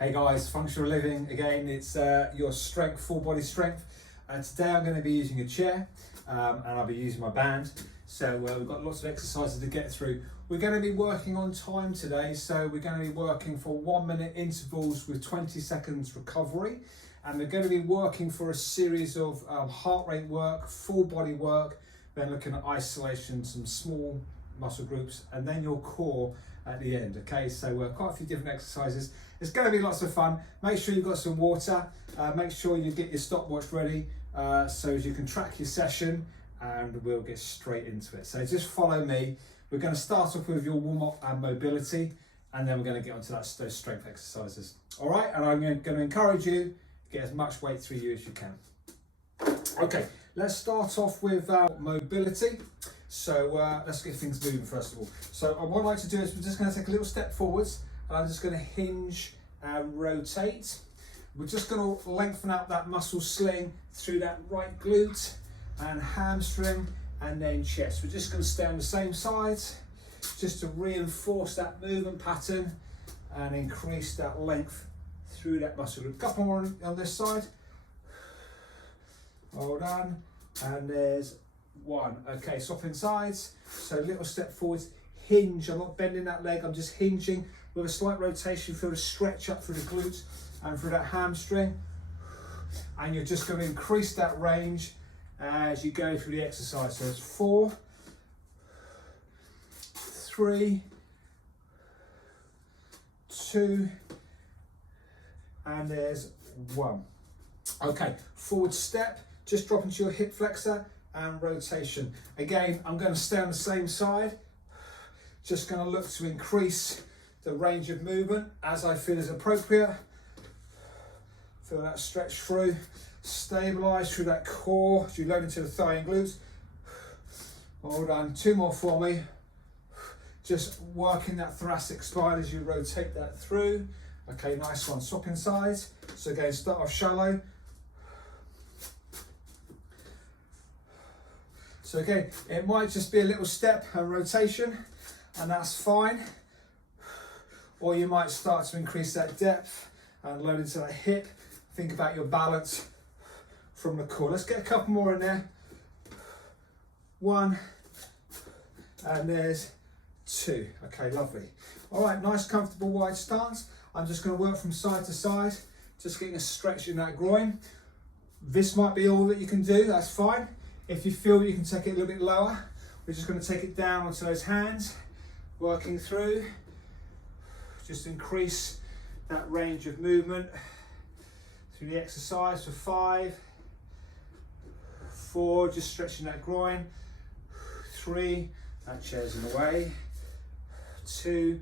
Hey guys, functional living again. It's your strength, full body strength. Today I'm going to be using a chair and I'll be using my band. So we've got lots of exercises to get through. We're going to be working on time today. So we're going to be working for 1 minute intervals with 20 seconds recovery. And we're going to be working for a series of heart rate work, full body work, then looking at isolation, some small muscle groups, and then your core at the end. Okay, so quite a few different exercises. It's going to be lots of fun. Make sure you've got some water. Make sure you get your stopwatch ready so as you can track your session, and we'll get straight into it. So just follow me. We're going to start off with your warm-up and mobility, and then we're going to get onto those strength exercises. All right, and I'm going to encourage you to get as much weight through you as you can. Okay, let's start off with mobility. So let's get things moving first of all. So what I'd like to do is we're just going to take a little step forwards, and I'm just going to hinge and rotate. We're just going to lengthen out that muscle sling through that right glute and hamstring and then chest. We're just going to stay on the same side just to reinforce that movement pattern and increase that length through that muscle group. Couple more on this side. Hold on, and there's one. Okay, swapping sides. So little step forwards, hinge. I'm not bending that leg, I'm just hinging with a slight rotation. Feel the stretch up through the glutes and through that hamstring. And you're just going to increase that range as you go through the exercise. So it's 4, 3, 2, and there's 1. Okay, forward step, just drop into your hip flexor and rotation. Again, I'm going to stay on the same side. Just going to look to increase the range of movement as I feel is appropriate. Feel that stretch through, stabilize through that core as you load into the thigh and glutes. Hold on, 2 more for me. Just working that thoracic spine as you rotate that through. Okay, nice one. Swapping sides. So again, start off shallow. So again, it might just be a little step and rotation, and that's fine. Or you might start to increase that depth and load into that hip. Think about your balance from the core. Let's get a couple more in there. 1, and there's 2. Okay, lovely. All right, nice, comfortable, wide stance. I'm just going to work from side to side, just getting a stretch in that groin. This might be all that you can do, that's fine. If you feel you can take it a little bit lower, we're just going to take it down onto those hands, working through. Just increase that range of movement through the exercise for 5, 4, just stretching that groin. 3, that chair's in the way. 2,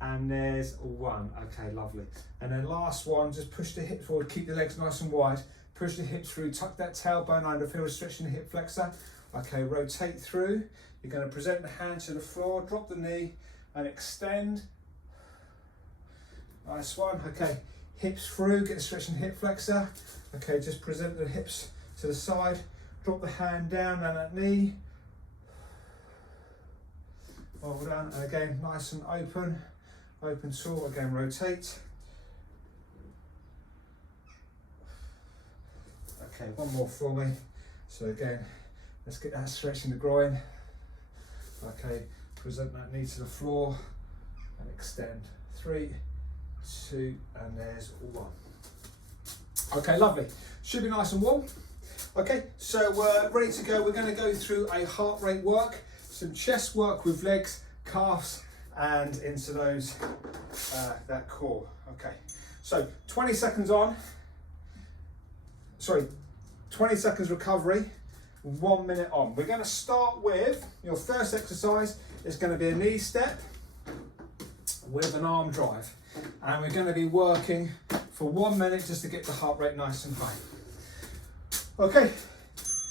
and there's 1. Okay, lovely. And then last one, just push the hips forward, keep the legs nice and wide. Push the hips through, tuck that tailbone under, feel a stretch in the hip flexor. Okay, rotate through. You're going to present the hand to the floor, drop the knee and extend. Nice one. Okay, hips through, get a stretch in the hip flexor. Okay, just present the hips to the side, drop the hand down and that knee. Well done. And again, nice and open tool. Again, rotate. Okay, 1 more for me. So again, let's get that stretch in the groin. Okay, present that knee to the floor and extend. 3, 2, and there's 1. Okay, lovely. Should be nice and warm. Okay, so we're ready to go. We're going to go through a heart rate work, some chest work with legs, calves, and into those that core. Okay, so 20 seconds on. 20 seconds recovery, 1 minute on. We're going to start with your first exercise. It's going to be a knee step with an arm drive. And we're going to be working for 1 minute just to get the heart rate nice and high. Okay,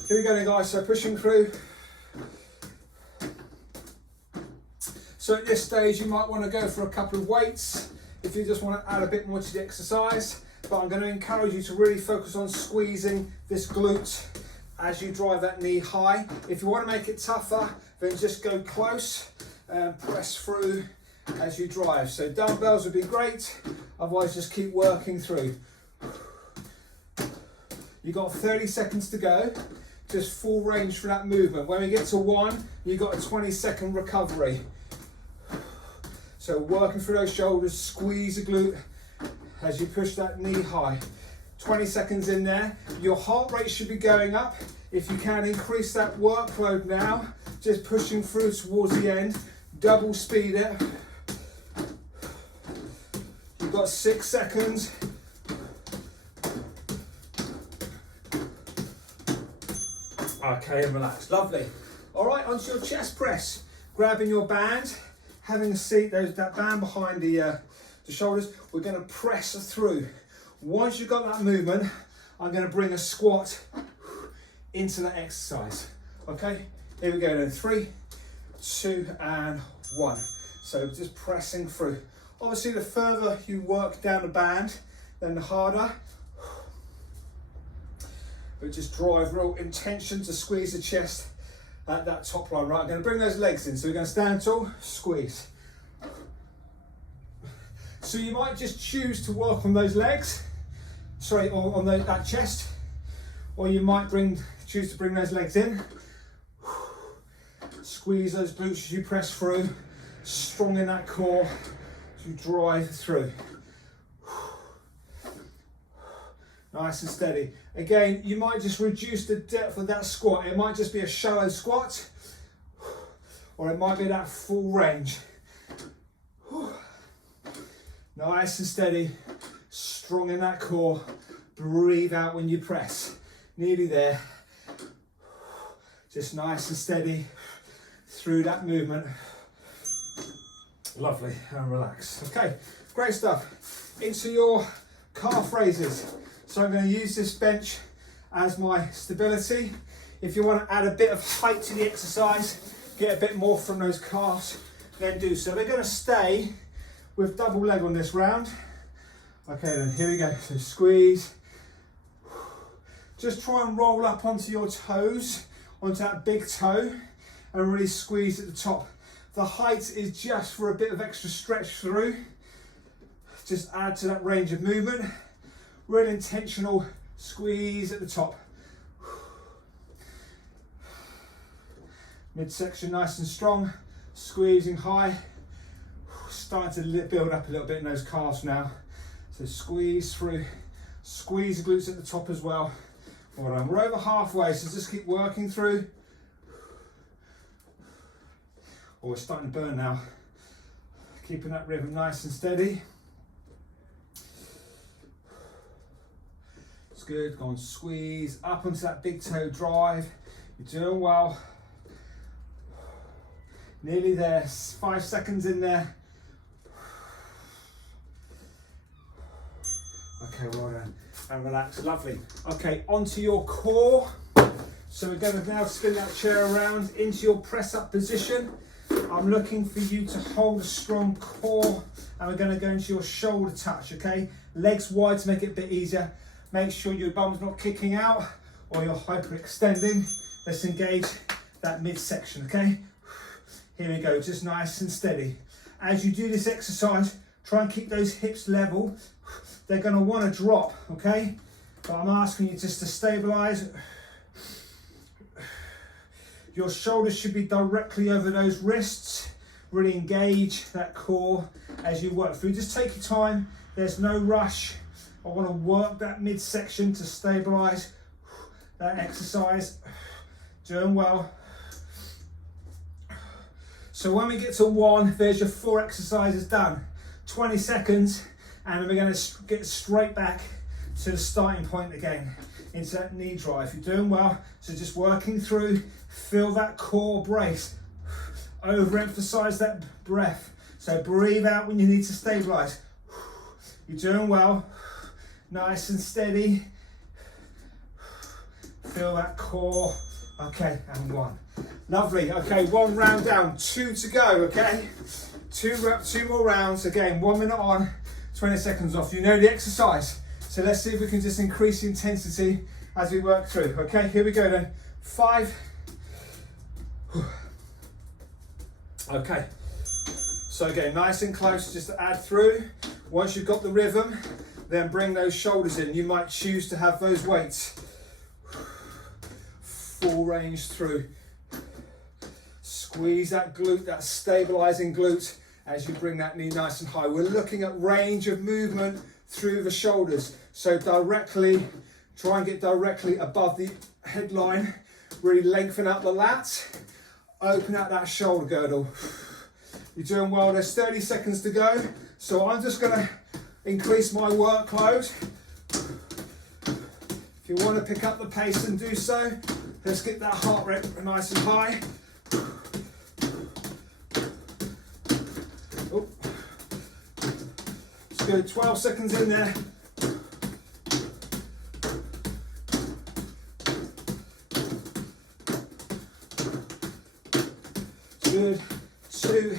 here we go then, guys. So pushing through. So at this stage, you might want to go for a couple of weights if you just want to add a bit more to the exercise. But I'm going to encourage you to really focus on squeezing this glute as you drive that knee high. If you want to make it tougher, then just go close and press through as you drive. So dumbbells would be great, otherwise just keep working through. You've got 30 seconds to go, just full range for that movement. When we get to 1, you've got a 20-second recovery. So working through those shoulders, squeeze the glute as you push that knee high. 20 seconds in there. Your heart rate should be going up. If you can increase that workload now, just pushing through towards the end, double speed it. You've got 6 seconds. Okay, and relax, lovely. All right, onto your chest press. Grabbing your band, having a seat, that band behind the shoulders. We're gonna press through. Once you've got that movement, I'm gonna bring a squat into that exercise. Okay, here we go then. 3, 2, and 1. So just pressing through. Obviously, the further you work down the band, then the harder. But just drive real intention to squeeze the chest at that top line. Right, I'm going to bring those legs in. So we're going to stand tall, squeeze. So you might just choose to work on those legs, sorry, or on that chest, or you might choose to bring those legs in. Squeeze those glutes as you press through, strong in that core as you drive through. Nice and steady. Again, you might just reduce the depth of that squat. It might just be a shallow squat, or it might be that full range. Nice and steady, strong in that core. Breathe out when you press. Nearly there. Just nice and steady through that movement. Lovely, and relax. Okay, great stuff. Into your calf raises. So I'm going to use this bench as my stability. If you want to add a bit of height to the exercise, get a bit more from those calves, then do so. They're going to stay with double leg on this round. Okay, then here we go. So squeeze. Just try and roll up onto your toes, onto that big toe, and really squeeze at the top. The height is just for a bit of extra stretch through. Just add to that range of movement. Real intentional squeeze at the top. Midsection nice and strong, squeezing high. Starting to build up a little bit in those calves now. So squeeze through, squeeze the glutes at the top as well. All right, we're over halfway, so just keep working through. Oh, we're starting to burn now. Keeping that rhythm nice and steady. It's good, go on, squeeze up onto that big toe drive. You're doing well. Nearly there, 5 seconds in there. Okay, well done, and relax, lovely. Okay, onto your core. So we're going to now spin that chair around into your press up position. I'm looking for you to hold a strong core, and we're going to go into your shoulder touch, okay? Legs wide to make it a bit easier. Make sure your bum's not kicking out or you're hyperextending. Let's engage that midsection, okay? Here we go, just nice and steady. As you do this exercise, try and keep those hips level. They're going to want to drop, okay? But I'm asking you just to stabilize. Your shoulders should be directly over those wrists. Really engage that core as you work through. Just take your time, there's no rush. I want to work that midsection to stabilize that exercise. Doing well. So when we get to 1, there's your 4 exercises done. 20 seconds, and then we're going to get straight back to the starting point again, into that knee drive. You're doing well, so just working through, feel that core brace. Overemphasize that breath. So breathe out when you need to stabilize. You're doing well, nice and steady. Feel that core. Okay, and 1. Lovely. Okay, 1 round down, 2 to go. Okay, two more rounds. Again, 1 minute on, 20 seconds off. You know the exercise, so let's see if we can just increase the intensity as we work through. Okay, here we go then. 5. Okay, So again, nice and close, just to add through. Once you've got the rhythm, then bring those shoulders in. You might choose to have those weights full range through. Squeeze that glute, that stabilizing glute, as you bring that knee nice and high. We're looking at range of movement through the shoulders. So directly, try and get directly above the headline. Really lengthen out the lats. Open out that shoulder girdle. You're doing well. There's 30 seconds to go. So I'm just gonna increase my workload. If you want to pick up the pace and do so, let's get that heart rate nice and high. Oh. It's good, 12 seconds in there. Good, 2,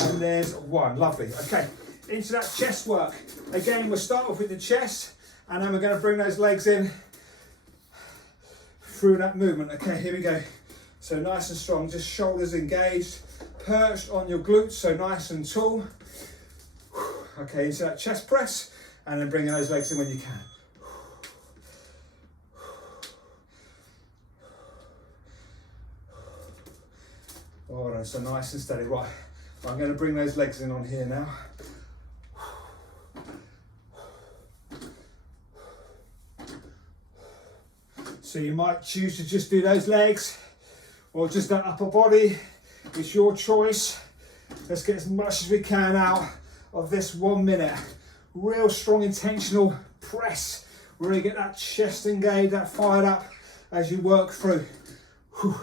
and there's 1, lovely. Okay, into that chest work. Again, we'll start off with the chest, and then we're going to bring those legs in through that movement. Okay, here we go. So nice and strong, just shoulders engaged, perched on your glutes, so nice and tall. Okay, into that chest press, and then bringing those legs in when you can. All right, so nice and steady. Right, I'm going to bring those legs in on here now. So you might choose to just do those legs or just that upper body. It's your choice. Let's get as much as we can out of this 1 minute. Real strong intentional press. Really get that chest engaged, that fired up as you work through. Whew.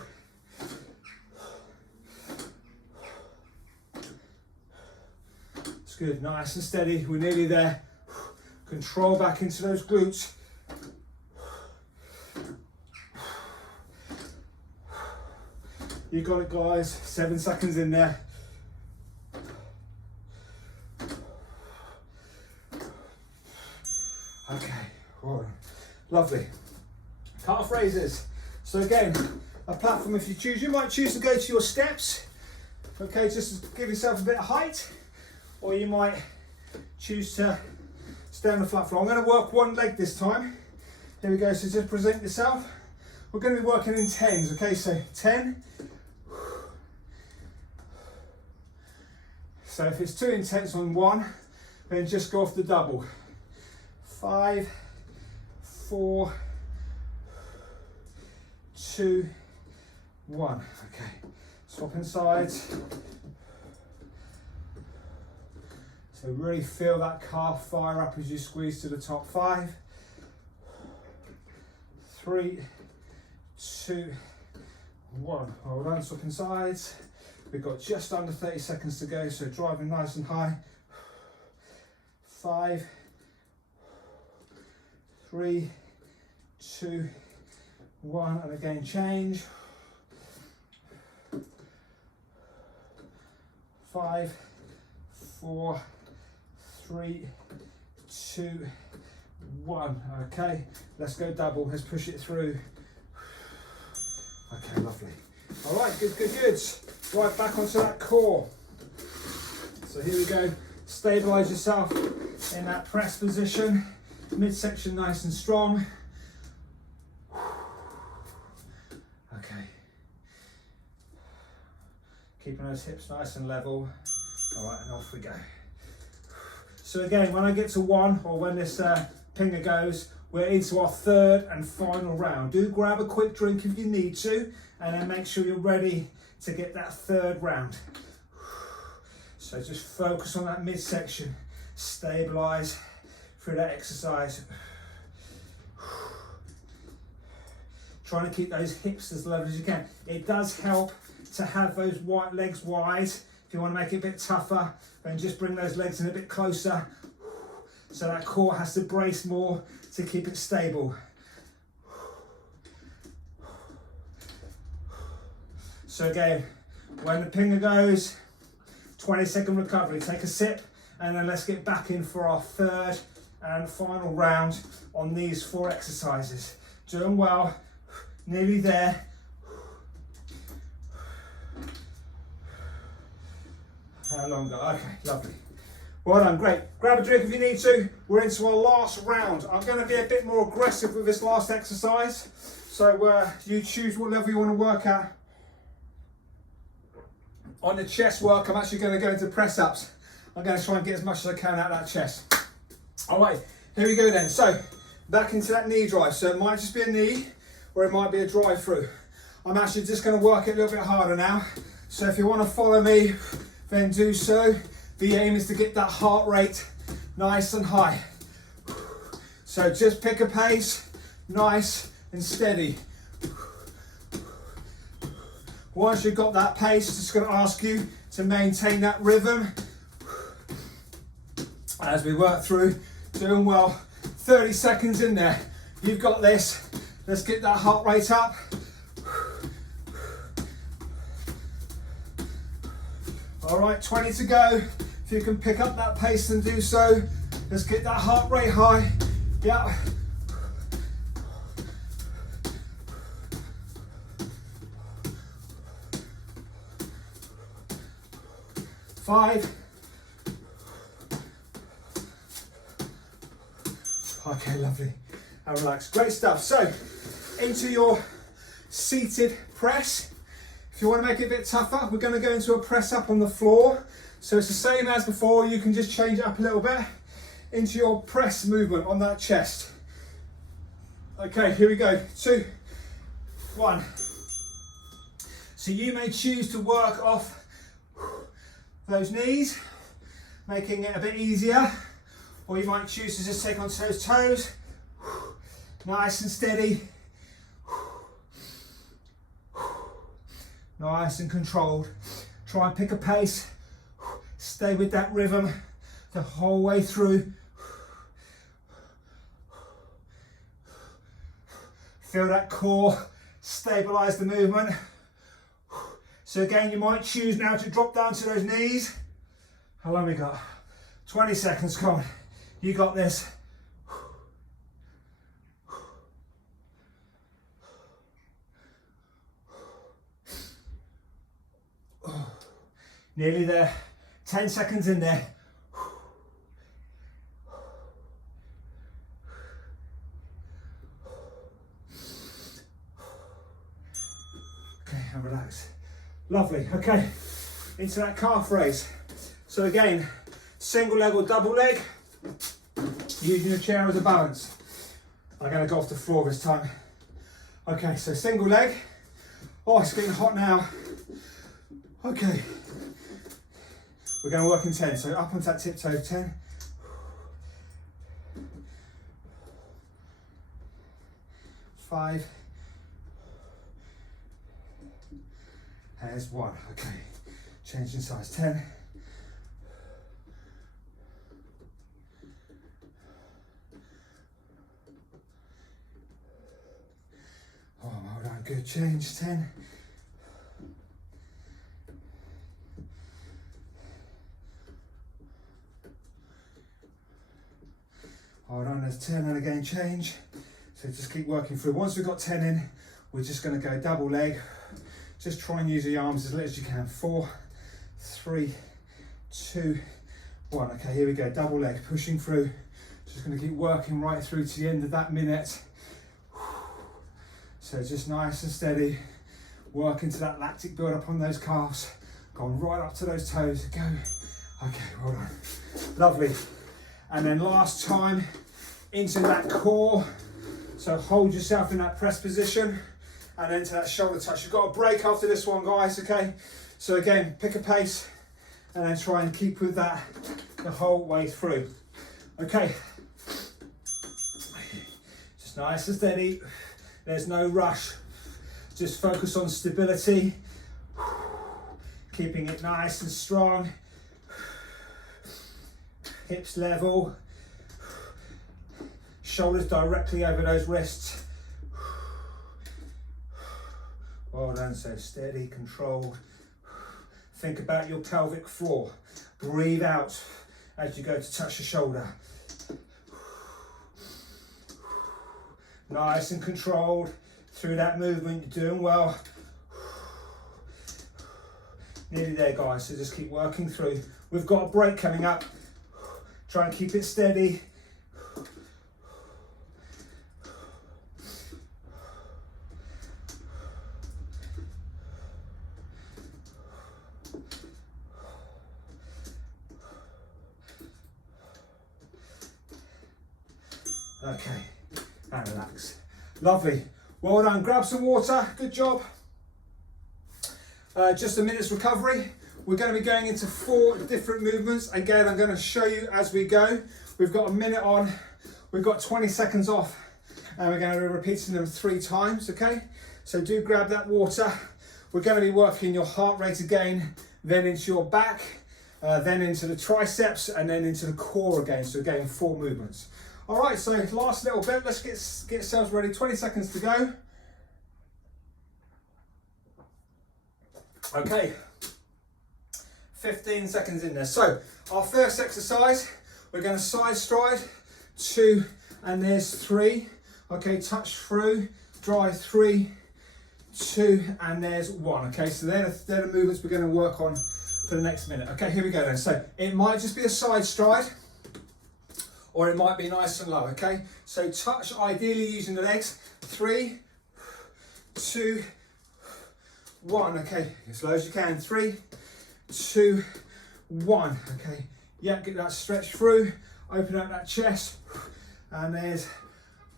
It's good, nice and steady. We're nearly there. Control back into those glutes. You got it, guys. 7 seconds in there. Okay, all right. Lovely. Calf raises. So again, a platform if you choose. You might choose to go to your steps. Okay, just to give yourself a bit of height. Or you might choose to stay on the flat floor. I'm going to work one leg this time. Here we go, so just present yourself. We're going to be working in 10s, okay, so 10. So if it's too intense on one, then just go off the double. 5, 4, 2, 1. Okay, swapping sides. So really feel that calf fire up as you squeeze to the top. 5, 3, 2, 1. Well done, swapping sides. We've got just under 30 seconds to go, so driving nice and high. 5, 3, 2, 1, and again change. 5, 4, 3, 2, 1. Okay, let's go double. Let's push it through. Okay, lovely. All right, good, good, good. Right back onto that core. So here we go. Stabilize yourself in that press position. Midsection nice and strong. Okay. Keeping those hips nice and level. All right, and off we go. So again, when I get to 1, or when this pinger goes, we're into our 3rd and final round. Do grab a quick drink if you need to, and then make sure you're ready to get that 3rd round. So just focus on that midsection. Stabilize through that exercise. Trying to keep those hips as level as you can. It does help to have those legs wide. If you want to make it a bit tougher, then just bring those legs in a bit closer. So that core has to brace more to keep it stable. So again, when the pinger goes, 20-second recovery. Take a sip, and then let's get back in for our 3rd and final round on these 4 exercises. Doing well, nearly there. How longer? Okay, lovely. Well done, great. Grab a drink if you need to. We're into our last round. I'm going to be a bit more aggressive with this last exercise. So you choose what level you want to work at. On the chest work, I'm actually going to go into press ups. I'm going to try and get as much as I can out of that chest. All right, here we go then. So back into that knee drive. So it might just be a knee or it might be a drive through. I'm actually just going to work it a little bit harder now. So if you want to follow me, then do so. The aim is to get that heart rate nice and high. So just pick a pace, nice and steady. Once you've got that pace, just going to ask you to maintain that rhythm as we work through. Doing well. 30 seconds in there. You've got this. Let's get that heart rate up. All right, 20 to go. If you can pick up that pace and do so, let's get that heart rate high. Yeah. Five. Okay, lovely. And relax. Great stuff. So, into your seated press. If you want to make it a bit tougher, we're going to go into a press up on the floor. So it's the same as before, you can just change it up a little bit into your press movement on that chest. Okay, here we go. 2, 1. So you may choose to work off those knees, making it a bit easier, or you might choose to just take onto those toes, nice and steady, nice and controlled. Try and pick a pace. Stay with that rhythm the whole way through. Feel that core, stabilize the movement. So again, you might choose now to drop down to those knees. How long we got? 20 seconds, come on. You got this. Nearly there. 10 seconds in there. Okay, and relax. Lovely. Okay, into that calf raise. So again, single leg or double leg, using the chair as a balance. I'm going to go off the floor this time. Okay, so single leg. Oh, it's getting hot now. Okay. We're going to work in 10, so up onto that tiptoe, 10. 5. There's 1, okay. Changing size, 10. Oh, well done, good change, 10. Hold on, there's 10 and again change. So just keep working through. Once we've got 10 in, we're just going to go double leg. Just try and use the arms as little as you can. 4, 3, 2, 1. Okay, here we go, double leg, pushing through. Just going to keep working right through to the end of that minute. So just nice and steady. Work into that lactic build up on those calves. Going right up to those toes. Go. Okay, well done. Lovely. And then last time, into that core. So hold yourself in that press position and then to that shoulder touch. You've got a break after this one, guys, okay? So again, pick a pace and then try and keep with that the whole way through. Okay. Just nice and steady. There's no rush. Just focus on stability. Keeping it nice and strong. Hips level, shoulders directly over those wrists. Well done, so steady, controlled. Think about your pelvic floor. Breathe out as you go to touch the shoulder. Nice and controlled through that movement, you're doing well. Nearly there, guys, so just keep working through. We've got a break coming up. Try and keep it steady. Okay, and relax. Lovely. Well done. Grab some water. Good job. Just a minute's recovery. We're going to be going into 4 different movements. Again, I'm going to show you as we go. We've got a minute on. We've got 20 seconds off. And we're going to be repeating them 3 times, okay? So do grab that water. We're going to be working your heart rate again, then into your back, then into the triceps, and then into the core again. So again, 4 movements. All right, so last little bit. Let's get ourselves ready. 20 seconds to go. Okay, 15 seconds in there. So our first exercise, we're going to side stride, 2, and there's 3. Okay, touch through, drive 3, 2, and there's 1. Okay, so they're the movements we're going to work on for the next minute. Okay, here we go then. So it might just be a side stride, or it might be nice and low. Okay, so touch ideally using the legs. 3, 2, 1. Okay, as low as you can. 3, 2, 1. Okay, yeah, get that stretch through, open up that chest, and there's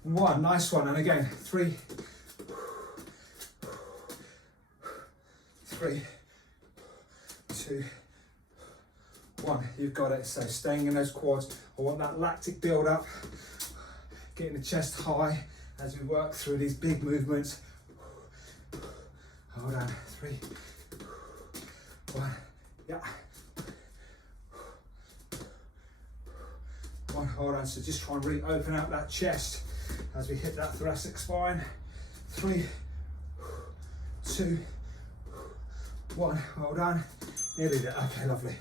1. Nice one. And again, 3, 3, 2, 1. You've got it. So staying in those quads. I want that lactic build up, getting the chest high as we work through these big movements. Hold on. 3, 1. Yeah. 1. Hold on. So just try and really open up that chest as we hit that thoracic spine. 3, 2, 1. Well done. Nearly there. Okay, lovely.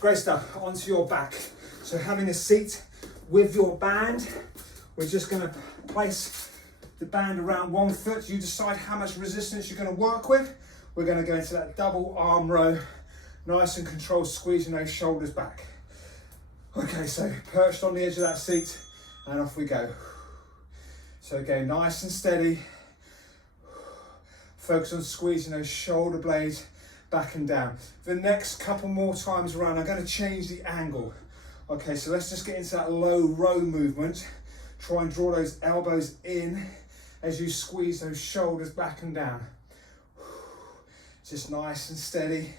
Great stuff. Onto your back. So having a seat with your band, we're just going to place the band around 1 foot. You decide how much resistance you're going to work with. We're going to go into that double arm row, nice and controlled, squeezing those shoulders back. Okay, so perched on the edge of that seat, and off we go. So again, nice and steady. Focus on squeezing those shoulder blades back and down. The next couple more times around, I'm going to change the angle. Okay, so let's just get into that low row movement. Try and draw those elbows in as you squeeze those shoulders back and down. Just nice and steady.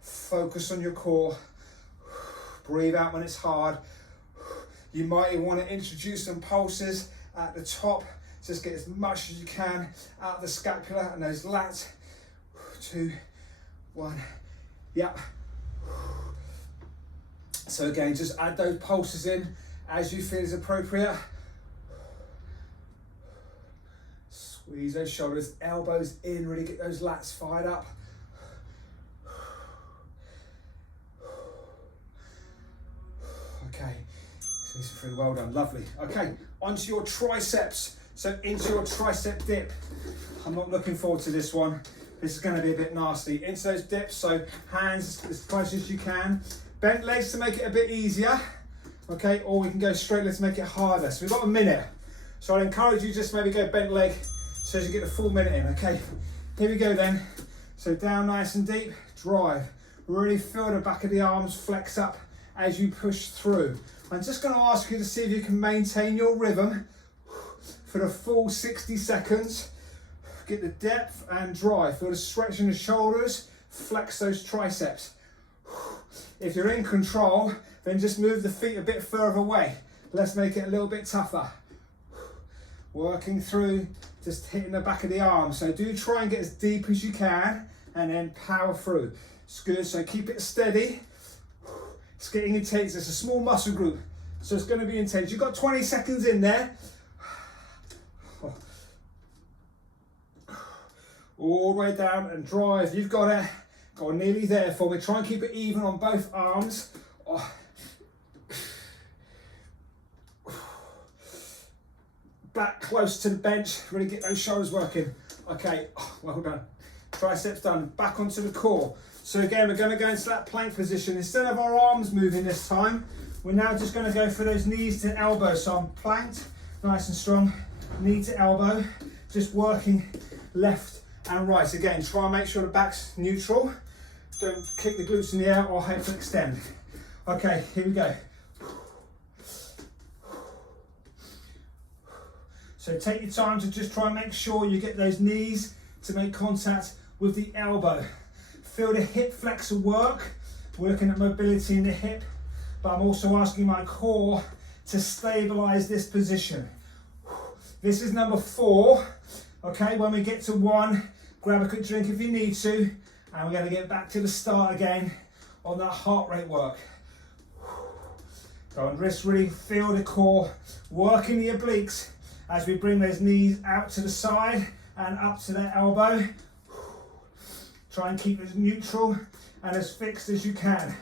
Focus on your core. Breathe out when it's hard. You might want to introduce some pulses at the top. Just get as much as you can out of the scapula and those lats. 2, 1. Yep. So again, just add those pulses in as you feel is appropriate. Squeeze those shoulders, elbows in, really get those lats fired up. Okay, so this is pretty well done, lovely. Okay, onto your triceps. So into your tricep dip. I'm not looking forward to this one. This is going to be a bit nasty. Into those dips, so hands as close as you can. Bent legs to make it a bit easier. Okay, or we can go straight, let's make it harder. So we've got a minute. So I'd encourage you just maybe go bent leg so as you get the full minute in, okay? Here we go then. So down nice and deep, drive. Really feel the back of the arms flex up as you push through. I'm just going to ask you to see if you can maintain your rhythm for the full 60 seconds. Get the depth and drive. Feel the stretch in the shoulders, flex those triceps. If you're in control, then just move the feet a bit further away. Let's make it a little bit tougher. Working through, just hitting the back of the arm. So do try and get as deep as you can and then power through. It's good, so keep it steady. It's getting intense, it's a small muscle group, so it's gonna be intense. You've got 20 seconds in there. All the way down and drive, you've got it. Go nearly there for me. Try and keep it even on both arms. Back close to the bench, really get those shoulders working. Okay, well done. triceps done, back onto the core. So again, we're going to go into that plank position. Instead of our arms moving this time, we're now just going to go for those knees to elbow. So I'm planked, nice and strong, knee to elbow, just working left and right. Again, try and make sure the back's neutral. Don't kick the glutes in the air or hope to extend. Okay, here we go. So take your time to just try and make sure you get those knees to make contact with the elbow. Feel the hip flexor work. We're looking at mobility in the hip, but I'm also asking my core to stabilize this position. This is number 4. Okay, when we get to 1, grab a quick drink if you need to, and we're going to get back to the start again on that heart rate work. Go and wrist, really feel the core, working the obliques as we bring those knees out to the side and up to the elbow. Try and keep as neutral and as fixed as you can.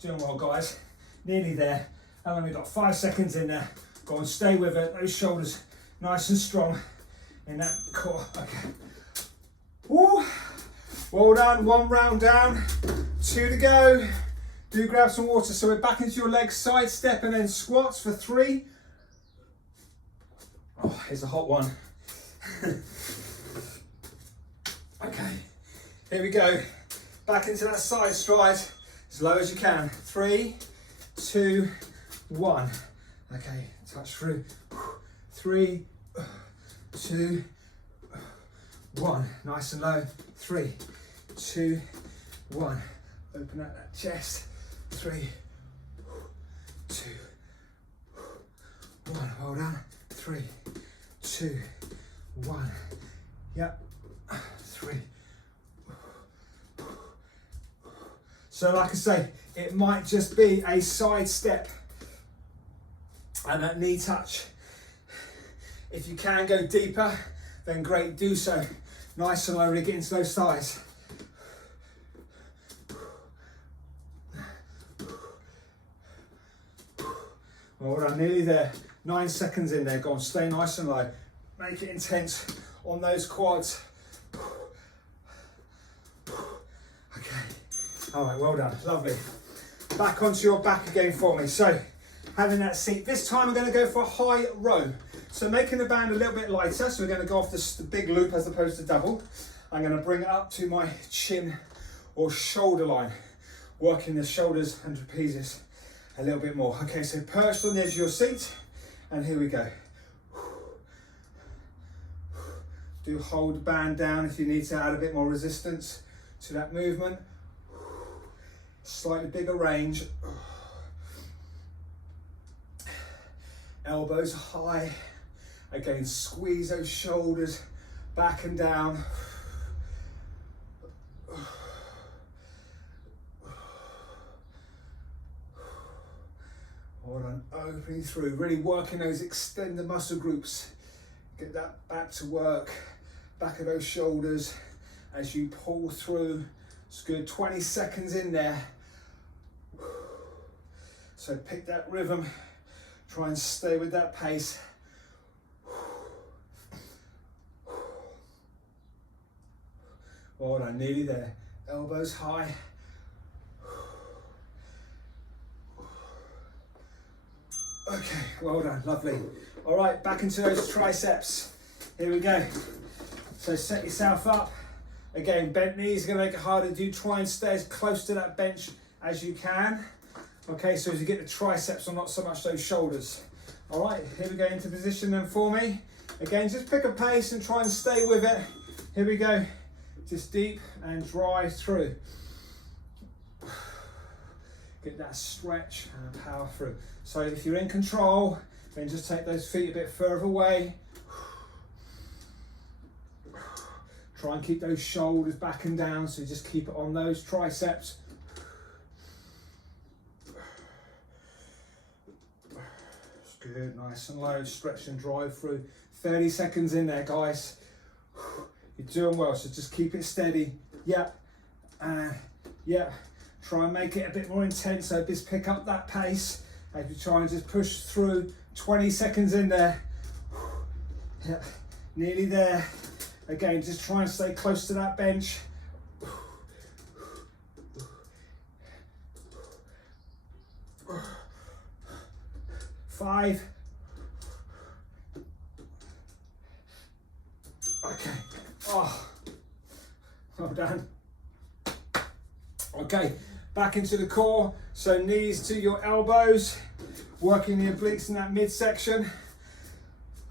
Doing well, guys. Nearly there. And then we've got 5 seconds in there. Go and stay with it. Those shoulders nice and strong in that core. Okay. Woo. Well done. 1 round down. 2 to go. Do grab some water. So we're back into your legs, side step and then squats for 3. Oh, here's a hot one. Okay, here we go. Back into that side stride, as low as you can. 3, 2, 1. Okay, touch through. 3, 2, 1. Nice and low. 3, 2, 1. Open up that chest. 3, 2, 1. Well done. 3, 2, 1. Yep. 3. So like I say, it might just be a side step and that knee touch. If you can go deeper, then great, do so. Nice and low, really get into those thighs. Well done, nearly there. 9 seconds in there, go on, stay nice and low. Make it intense on those quads. Okay, all right, well done, lovely. Back onto your back again for me. So, having that seat. This time I'm gonna go for a high row. So making the band a little bit lighter, so we're gonna go off the big loop as opposed to double. I'm gonna bring it up to my chin or shoulder line, working the shoulders and trapezius a little bit more. Okay, so perched on the edge of your seat, and here we go. Do hold the band down if you need to add a bit more resistance to that movement. Slightly bigger range. Elbows high. Again, squeeze those shoulders back and down. Hold on, opening through, really working those extended muscle groups. Get that back to work, back of those shoulders as you pull through. It's good, 20 seconds in there. So pick that rhythm, try and stay with that pace. Well done, nearly there. Elbows high. Okay, well done, lovely. All right, back into those triceps. Here we go. So set yourself up. Again, bent knees are gonna make it harder. Do try and stay as close to that bench as you can. Okay, so as you get the triceps on, not so much those shoulders. All right, here we go into position then for me. Again, just pick a pace and try and stay with it. Here we go. Just deep and dry through. Get that stretch and power through. So if you're in control, then just take those feet a bit further away. Try and keep those shoulders back and down, so just keep it on those triceps. It's good, nice and low, stretch and drive through. 30 seconds in there, guys. You're doing well, so just keep it steady. Yep, yep. Try and make it a bit more intense, so just pick up that pace as you try and just push through. 20 seconds in there. Yeah, nearly there. Again, just try and stay close to that bench. 5. Okay. Oh, well done. Okay, back into the core. So knees to your elbows, working the obliques in that midsection.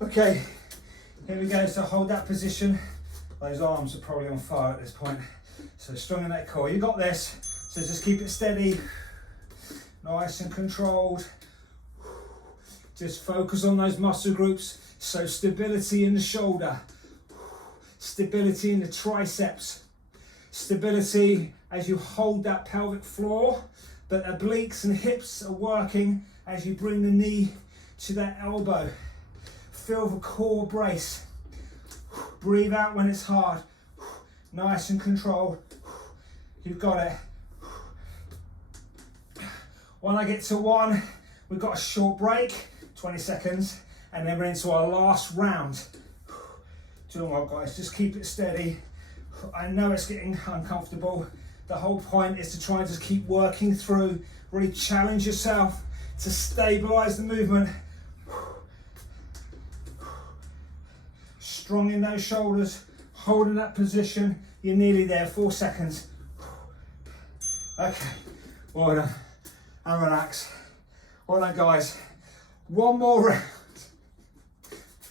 Okay, here we go. So hold that position. Those arms are probably on fire at this point. So strong in that core. You got this. So just keep it steady, nice and controlled. Just focus on those muscle groups. So stability in the shoulder, stability in the triceps, stability as you hold that pelvic floor, but obliques and hips are working as you bring the knee to that elbow. Feel the core brace. Breathe out when it's hard. Nice and controlled. You've got it. When I get to 1, we've got a short break, 20 seconds, and then we're into our last round. Do you know what, guys? Just keep it steady. I know it's getting uncomfortable. The whole point is to try and just keep working through, really challenge yourself to stabilize the movement. Strong in those shoulders, holding that position. You're nearly there, 4 seconds. Okay, well done. And relax. Well done, guys. One more round.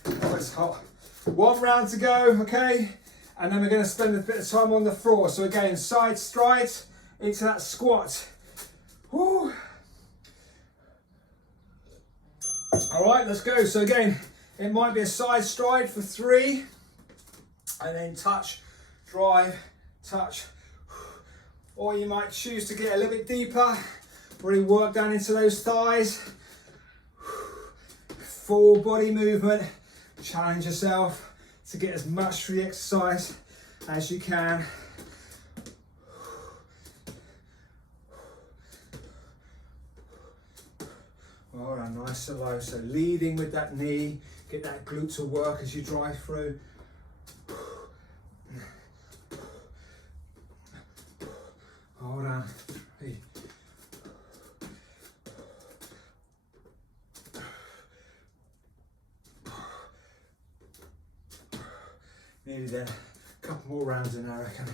Oh, it's hot. 1 round to go, okay? And then we're going to spend a bit of time on the floor. So again, side strides into that squat. Woo. All right, let's go. So again, it might be a side stride for 3, and then touch, drive, touch. Or you might choose to get a little bit deeper, really work down into those thighs. Full body movement. Challenge yourself to get as much through the exercise as you can. All right, nice and low. So leading with that knee, get that glute to work as you drive through. Hold on. 3. Nearly there. A couple more rounds in there, I reckon.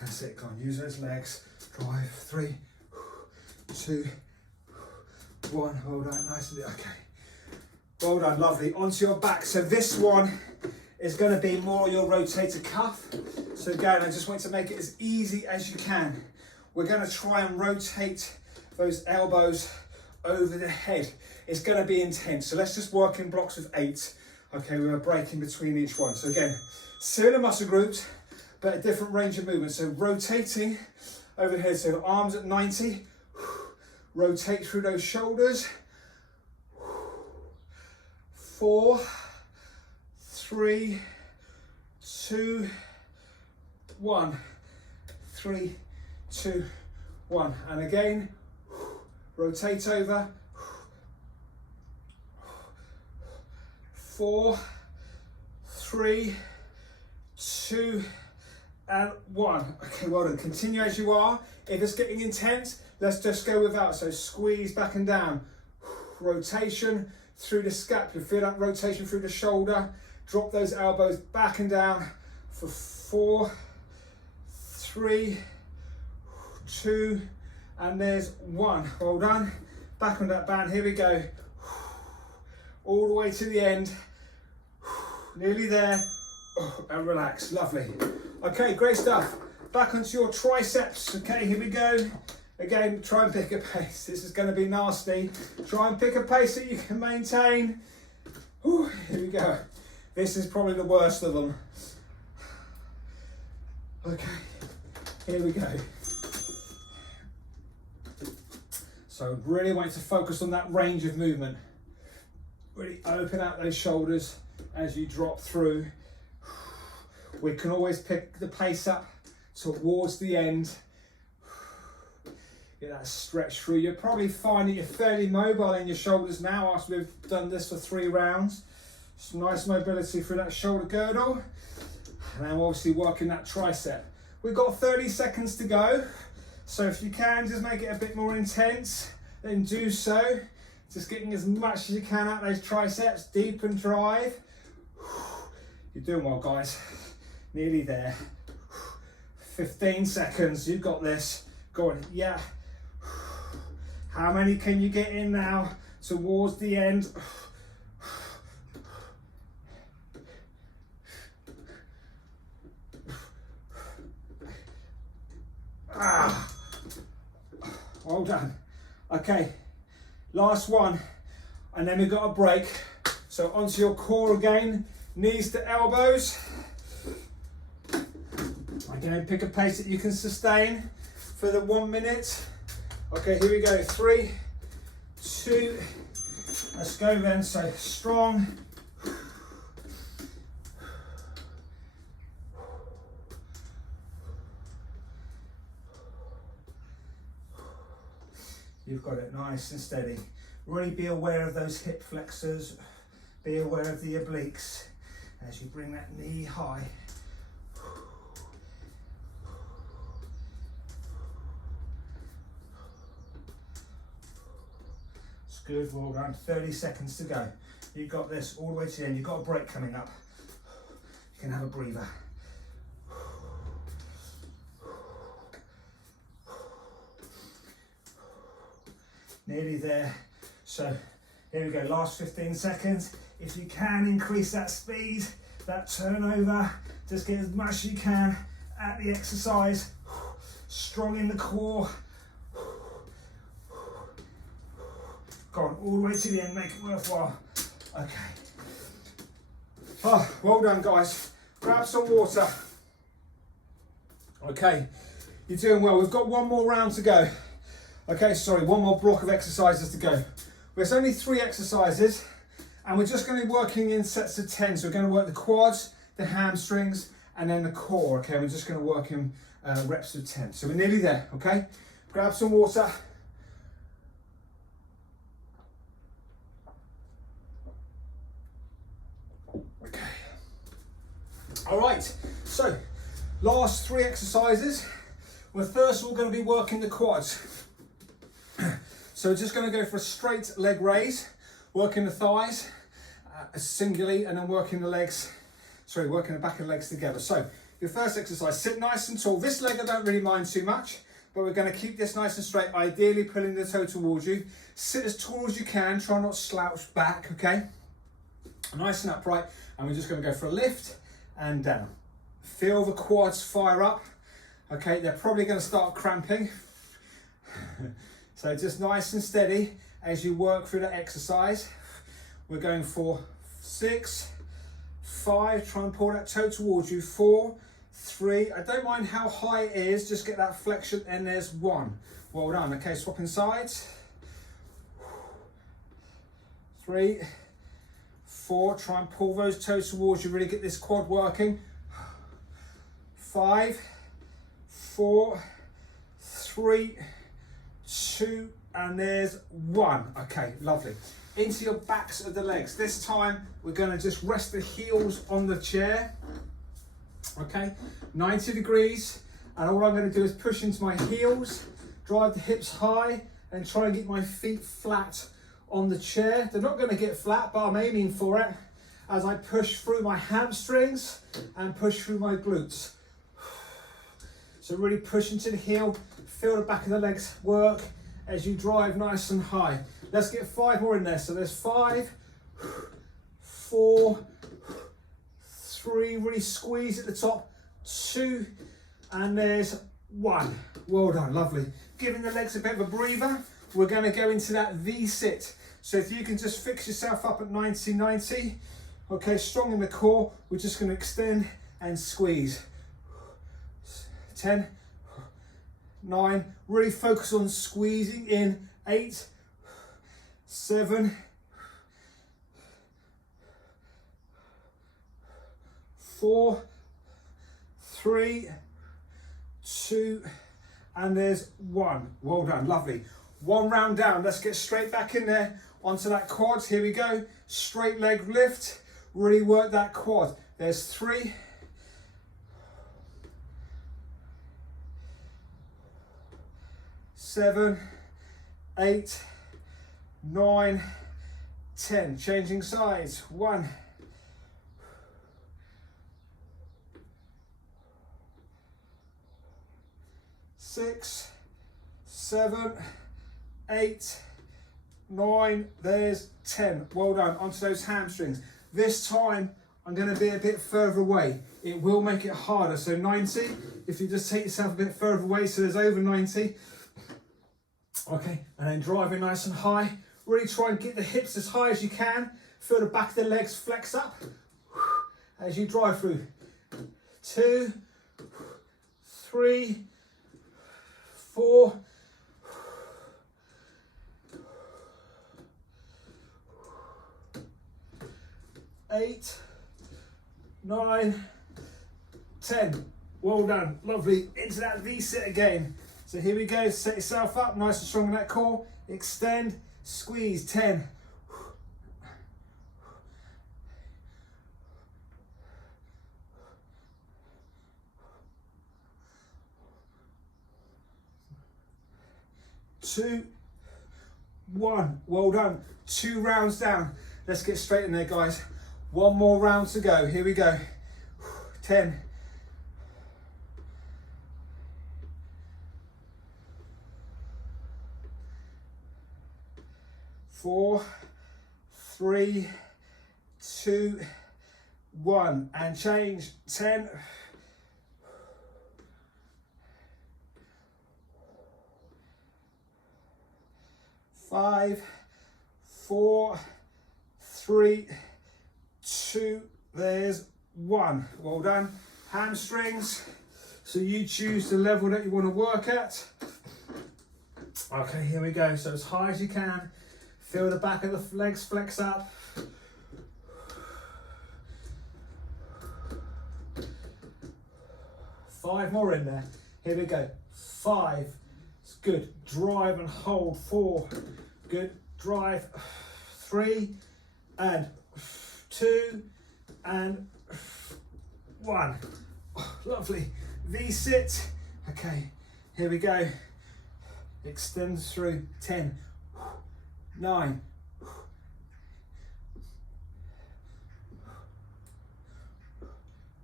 That's it. Go on. Use those legs. Drive. 3, 2, 1. Well done. Nice and okay. Well done. Lovely. Onto your back. So this one is going to be more your rotator cuff. So again, I just want to make it as easy as you can. We're going to try and rotate those elbows over the head. It's going to be intense. So let's just work in blocks of 8. Okay, we're breaking between each one. So again, similar muscle groups, but a different range of movement. So rotating over here. So arms at 90. Rotate through those shoulders. 4, 3, 2, 1. 3, 2, 1. And again, rotate over. 4, 3, 2, and 1. Okay, well done. Continue as you are. If it's getting intense, let's just go without. So squeeze back and down. Rotation through the scapula. Feel that rotation through the shoulder. Drop those elbows back and down for 4, 3, 2, and there's 1. Well done. Back on that band. Here we go. All the way to the end. Nearly there. And relax. Lovely. Okay, great stuff. Back onto your triceps. Okay, here we go. Again, try and pick a pace. This is going to be nasty. Try and pick a pace that you can maintain. Whew, here we go. This is probably the worst of them. Okay, here we go. So really want to focus on that range of movement. Really open out those shoulders as you drop through. We can always pick the pace up towards the end. Get that stretch through. You'll probably find that you're fairly mobile in your shoulders now after we've done this for 3 rounds. Some nice mobility through that shoulder girdle. And then obviously working that tricep. We've got 30 seconds to go. So if you can, just make it a bit more intense, then do so. Just getting as much as you can out of those triceps, deep and drive. You're doing well, guys. Nearly there. 15 seconds, you've got this. Go on, yeah. How many can you get in now towards the end? Well done. Okay, last one, and then we've got a break. So onto your core again, knees to elbows. Again, pick a pace that you can sustain for the 1 minute. Okay, here we go. 3, 2, let's go then. So strong. You've got it nice and steady. Really be aware of those hip flexors. Be aware of the obliques as you bring that knee high. It's good, well done. 30 seconds to go. You've got this all the way to the end. You've got a break coming up. You can have a breather. Nearly there. So here we go, last 15 seconds. If you can increase that speed, that turnover, just get as much as you can at the exercise. Strong in the core. Go on, all the way to the end, make it worthwhile. Okay. Oh, well done, guys. Grab some water. Okay, you're doing well. We've got one more round to go. Okay, sorry, one more block of exercises to go. There's only 3 exercises, and we're just going to be working in sets of 10. So we're going to work the quads, the hamstrings, and then the core. Okay, we're just going to work in reps of 10. So we're nearly there, okay? Grab some water. Okay. All right, so last 3 exercises. We're first of all going to be working the quads. So we're just going to go for a straight leg raise, working the thighs singularly, and then working the legs, working the back of the legs together. So your first exercise, sit nice and tall. This leg I don't really mind too much, but we're going to keep this nice and straight, ideally pulling the toe towards you. Sit as tall as you can, try not to slouch back, okay? Nice and upright, and we're just going to go for a lift and down. Feel the quads fire up, okay? They're probably going to start cramping. So just nice and steady as you work through that exercise. We're going for 6, 5, try and pull that toe towards you. 4, 3, I don't mind how high it is, just get that flexion, and there's 1. Well done. Okay, swapping sides. 3, 4, try and pull those toes towards you, really get this quad working. 5, 4, 3, 2, and there's 1. Okay, lovely. Into your backs of the legs. This time we're going to just rest the heels on the chair. Okay, 90 degrees, and all I'm going to do is push into my heels, drive the hips high, and try and get my feet flat on the chair. They're not going to get flat, but I'm aiming for it as I push through my hamstrings and push through my glutes. So really push into the heel, feel the back of the legs work as you drive nice and high. Let's get 5 more in there. So there's 5, 4, 3, really squeeze at the top, 2, and there's 1. Well done, lovely. Giving the legs a bit of a breather, we're going to go into that V-sit. So if you can just fix yourself up at 90-90, okay, strong in the core, we're just going to extend and squeeze. 10, 9, really focus on squeezing in. 8, 7, 4, 3, 2, and there's 1. Well done, lovely. 1 round down. Let's get straight back in there onto that quads. Here we go. Straight leg lift. Really work that quad. There's 3. 7, 8, 9, 10. Changing sides. 1, 6, 7, 8, 9. There's 10. Well done. Onto those hamstrings. This time I'm going to be a bit further away. It will make it harder. So 90. If you just take yourself a bit further away, so there's over 90. Okay, and then driving nice and high. Really try and get the hips as high as you can. Feel the back of the legs flex up as you drive through. 2, 3, 4, 8, 9, 10. Well done, lovely. Into that V-sit again. So here we go, set yourself up, nice and strong in that core. Extend, squeeze, 10. 2, 1. Well done. 2 rounds down. Let's get straight in there, guys. 1 more round to go. Here we go. 10. 4, 3, 2, 1. And change. 10. 5, 4, 3, 2, there's 1. Well done. Hamstrings. So you choose the level that you want to work at. Okay, here we go. So as high as you can. Feel the back of the legs flex up. Five more in there. Here we go. 5. It's good. Drive and hold. 4. Good. Drive. 3 and 2 and 1. Lovely. V-sit. Okay. Here we go. Extend through. 10. 9.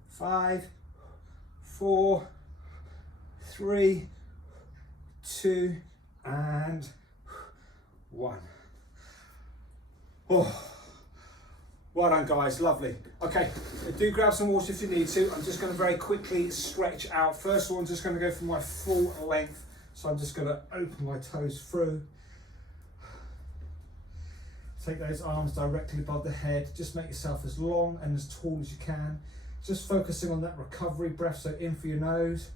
5, 4, 3, 2, and 1. Oh, well done, guys. Lovely. Okay, do grab some water if you need to. I'm just going to very quickly stretch out. First of all, I'm just going to go for my full length. So I'm just going to open my toes through. Take those arms directly above the head. Just make yourself as long and as tall as you can. Just focusing on that recovery breath. So in for your nose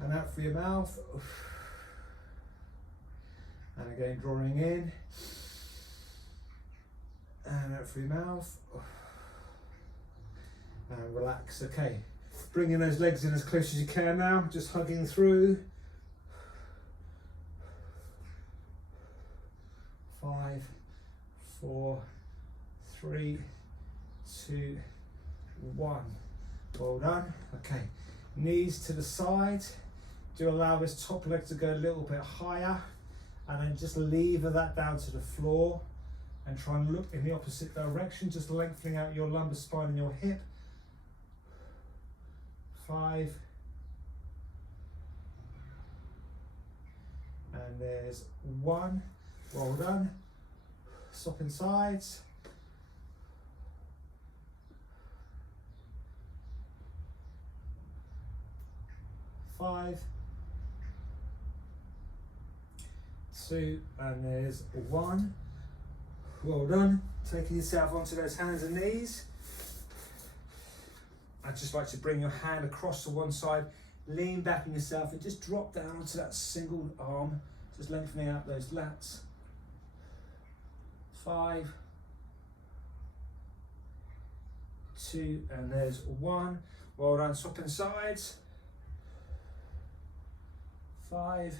and out for your mouth. And again, drawing in and out for your mouth. And relax. Okay, bringing those legs in as close as you can now. Just hugging through. 5, 4, 3, 2, 1. Well done. Okay, knees to the side. Do allow this top leg to go a little bit higher, and then just lever that down to the floor and try and look in the opposite direction, just lengthening out your lumbar spine and your hip. 5. And there's 1. Well done. Swapping sides. 5, 2, and there's 1. Well done. Taking yourself onto those hands and knees. I'd just like to bring your hand across to one side, lean back on yourself and just drop down onto that single arm, just lengthening out those lats. 5, 2, and there's 1. Well done. Swapping sides. 5,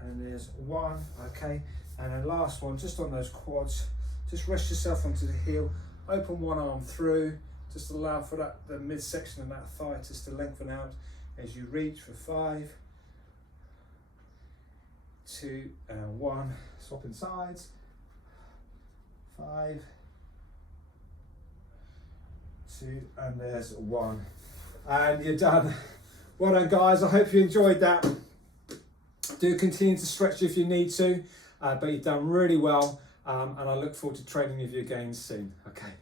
and there's one, okay. And then last one, just on those quads, just rest yourself onto the heel, open one arm through, just allow for that the midsection of that thigh just to lengthen out as you reach for 5, 2, and 1. Swapping sides. 5, 2, and there's 1. And you're done. Well done, guys. I hope you enjoyed that. Do continue to stretch if you need to, but you've done really well. And I look forward to training with you again soon. Okay.